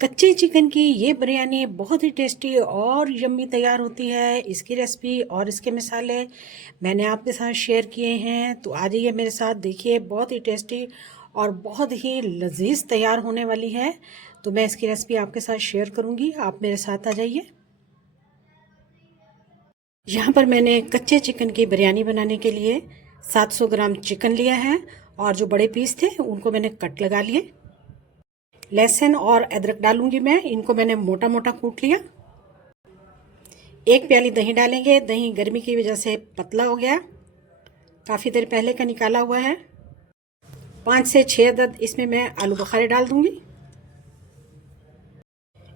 कच्चे चिकन की ये बिरयानी बहुत ही टेस्टी और यम्मी तैयार होती है। इसकी रेसिपी और इसके मसाले मैंने आपके साथ शेयर किए हैं, तो आ जाइए मेरे साथ, देखिए बहुत ही टेस्टी और बहुत ही लजीज तैयार होने वाली है। तो मैं इसकी रेसिपी आपके साथ शेयर करूंगी, आप मेरे साथ आ जाइए। यहाँ पर मैंने कच्चे चिकन की बिरयानी बनाने के लिए 700 ग्राम चिकन लिया है और जो बड़े पीस थे उनको मैंने कट लगा लिए। लहसुन और अदरक डालूंगी मैं, इनको मैंने मोटा मोटा कूट लिया। 1 प्याली दही डालेंगे, दही गर्मी की वजह से पतला हो गया, काफ़ी देर पहले का निकाला हुआ है। 5 से 6 अदद इसमें मैं आलू बुखारे डाल दूंगी।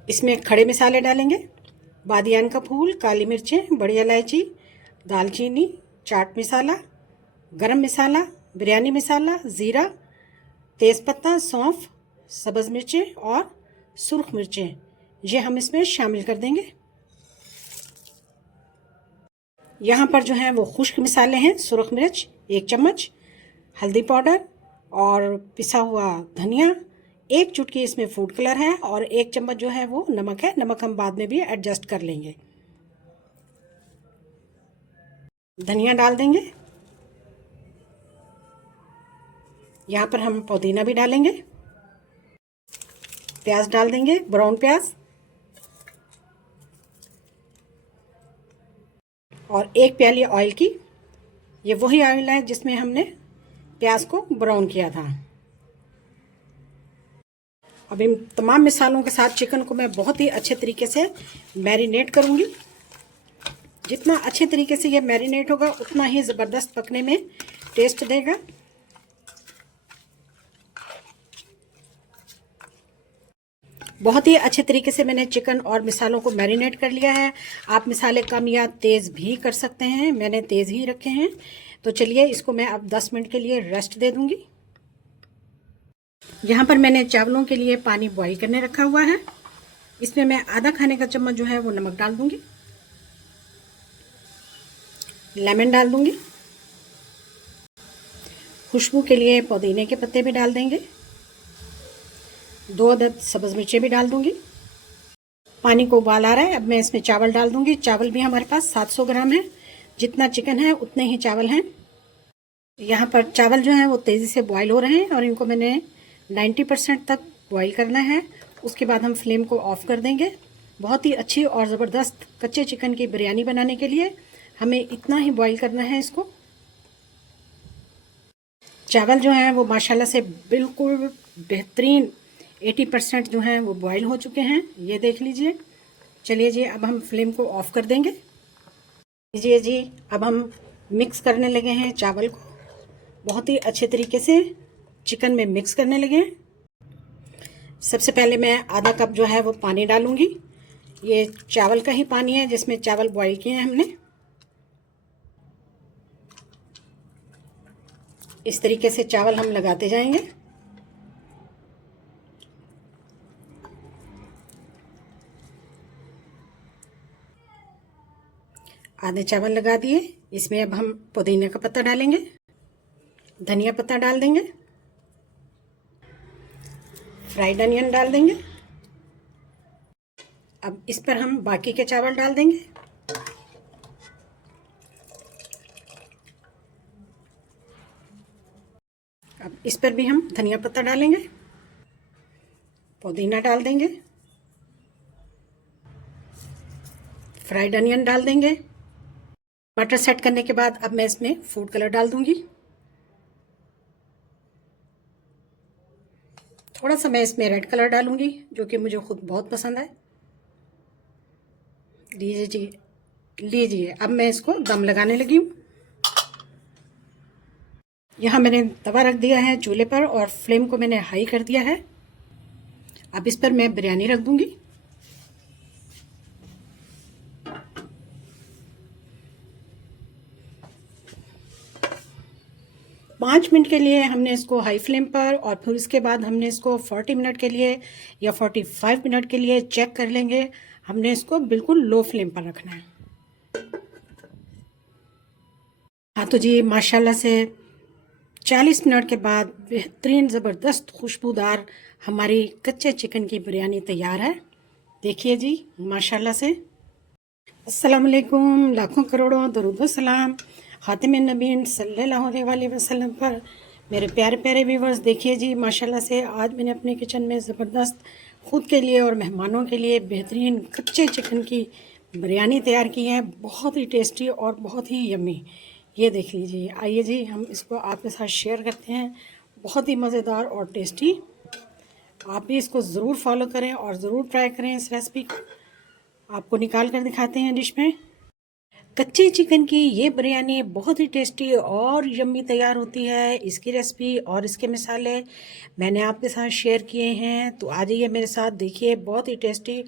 इसमें खड़े मसाले डालेंगे, बादियान का फूल, काली मिर्चें, बड़ी इलायची, दालचीनी, चाट मसाला, गरम मसाला, बिरयानी मसाला, ज़ीरा, तेज़पत्ता, सौंफ, सब्ज़ मिर्चें और सुर्ख मिर्चें, ये हम इसमें शामिल कर देंगे। यहाँ पर जो है वो खुश्क मसाले हैं, सुर्ख मिर्च 1 चम्मच, हल्दी पाउडर और पिसा हुआ धनिया, 1 चुटकी इसमें फूड कलर है और 1 चम्मच जो है वो नमक है। नमक हम बाद में भी एडजस्ट कर लेंगे। धनिया डाल देंगे, यहाँ पर हम पुदीना भी डालेंगे, प्याज डाल देंगे, ब्राउन प्याज, और 1 प्याली ऑयल की। ये वही ऑयल है जिसमें हमने प्याज को ब्राउन किया था। अब इन तमाम मसालों के साथ चिकन को मैं बहुत ही अच्छे तरीके से मैरिनेट करूंगी। जितना अच्छे तरीके से ये मैरिनेट होगा उतना ही ज़बरदस्त पकने में टेस्ट देगा। बहुत ही अच्छे तरीके से मैंने चिकन और मसालों को मैरिनेट कर लिया है। आप मसाले कम या तेज़ भी कर सकते हैं, मैंने तेज़ ही रखे हैं। तो चलिए इसको मैं अब 10 मिनट के लिए रेस्ट दे दूंगी। यहाँ पर मैंने चावलों के लिए पानी बॉईल करने रखा हुआ है। इसमें मैं आधा खाने का चम्मच जो है वो नमक डाल दूंगी, लेमन डाल दूंगी, खुशबू के लिए पुदीने के पत्ते भी डाल देंगे, 2 अदद सब्ज़ मिर्चें भी डाल दूंगी। पानी को उबाल आ रहा है, अब मैं इसमें चावल डाल दूंगी। चावल भी हमारे पास 700 ग्राम है, जितना चिकन है उतने ही चावल हैं। यहाँ पर चावल जो हैं वो तेज़ी से बॉईल हो रहे हैं और इनको मैंने 90% तक बॉईल करना है। उसके बाद हम फ्लेम को ऑफ कर देंगे। बहुत ही अच्छी और ज़बरदस्त कच्चे चिकन की बिरयानी बनाने के लिए हमें इतना ही बॉईल करना है इसको। चावल जो हैं वो माशाल्लाह से बिल्कुल बेहतरीन 80% जो हैं वो बॉईल हो चुके हैं, ये देख लीजिए। चलिए जी, अब हम फ्लेम को ऑफ कर देंगे। लीजिए जी, अब हम मिक्स करने लगे हैं चावल को, बहुत ही अच्छे तरीके से चिकन में मिक्स करने लगे हैं। सबसे पहले मैं आधा कप जो है वो पानी डालूंगी। ये चावल का ही पानी है जिसमें चावल बॉईल किए हैं हमने। इस तरीके से चावल हम लगाते जाएंगे। आधे चावल लगा दिए। इसमें अब हम पुदीने का पत्ता डालेंगे, धनिया पत्ता डाल देंगे, फ्राइड अनियन डाल देंगे। अब इस पर हम बाकी के चावल डाल देंगे। अब इस पर भी हम धनिया पत्ता डालेंगे, पुदीना डाल देंगे, फ्राइड अनियन डाल देंगे। बटर सेट करने के बाद अब मैं इसमें फूड कलर डाल दूंगी। थोड़ा सा मैं इसमें रेड कलर डालूंगी जो कि मुझे खुद बहुत पसंद है। लीजिए अब मैं इसको दम लगाने लगी हूँ। यहाँ मैंने तवा रख दिया है चूल्हे पर और फ्लेम को मैंने हाई कर दिया है। अब इस पर मैं बिरयानी रख दूंगी। पाँच मिनट के लिए हमने इसको हाई फ्लेम पर और फिर उसके बाद हमने इसको 40 मिनट के लिए या 45 मिनट के लिए चेक कर लेंगे। हमने इसको बिल्कुल लो फ्लेम पर रखना है। हाँ तो जी, माशाल्लाह से 40 मिनट के बाद बेहतरीन ज़बरदस्त खुशबूदार हमारी कच्चे चिकन की बिरयानी तैयार है। देखिए जी, माशाल्लाह से। अस्सलाम वालेकुम, लाखों करोड़ों दरूद व सलाम ख़ातिमुन नबीय्यीन सल्लल्लाहु अलैहि वसल्लम पर। मेरे प्यारे प्यारे व्यूवर्स, देखिए जी, माशाल्लाह से आज मैंने अपने किचन में ज़बरदस्त ख़ुद के लिए और मेहमानों के लिए बेहतरीन कच्चे चिकन की बिरयानी तैयार की है। बहुत ही टेस्टी और बहुत ही यम्मी। ये देख लीजिए। आइए जी, हम इसको आपके साथ शेयर करते हैं। बहुत ही मज़ेदार और टेस्टी। आप भी इसको ज़रूर फॉलो करें और ज़रूर ट्राई करें इस रेसिपी को। आपको निकाल कर दिखाते हैं डिश में। कच्चे चिकन की ये बिरयानी बहुत ही टेस्टी और यम्मी तैयार होती है। इसकी रेसिपी और इसके मसाले मैंने आपके साथ शेयर किए हैं, तो आ जाइए मेरे साथ। देखिए, बहुत ही टेस्टी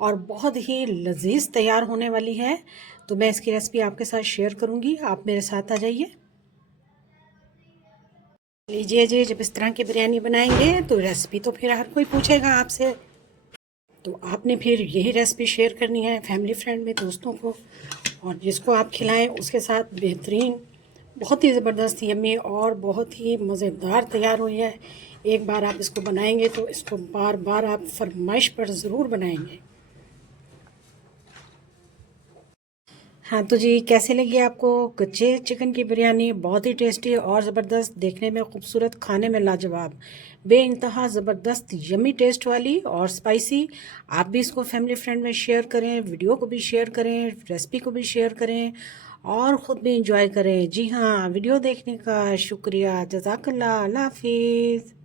और बहुत ही लजीज तैयार होने वाली है। तो मैं इसकी रेसिपी आपके साथ शेयर करूंगी, आप मेरे साथ आ जाइए। लीजिए जी, जब इस तरह की बिरयानी बनाएंगे तो रेसिपी तो फिर हर कोई पूछेगा आपसे, तो आपने फिर यही रेसिपी शेयर करनी है फैमिली फ्रेंड में, दोस्तों को, और जिसको आप खिलाएं उसके साथ बेहतरीन, बहुत ही ज़बरदस्त यम्मी और बहुत ही मज़ेदार तैयार हुई है। एक बार आप इसको बनाएंगे तो इसको बार बार आप फरमाइश पर ज़रूर बनाएंगे। हाँ तो जी, कैसे लगी आपको कच्चे चिकन की बिरयानी? बहुत ही टेस्टी और ज़बरदस्त, देखने में खूबसूरत, खाने में लाजवाब, बेइंतहा ज़बरदस्त यम्मी टेस्ट वाली और स्पाइसी। आप भी इसको फैमिली फ्रेंड में शेयर करें, वीडियो को भी शेयर करें, रेसिपी को भी शेयर करें और ख़ुद भी इंजॉय करें। जी हाँ, वीडियो देखने का शुक्रिया। जज़ाकल्लाह। अल्लाह हाफिज़।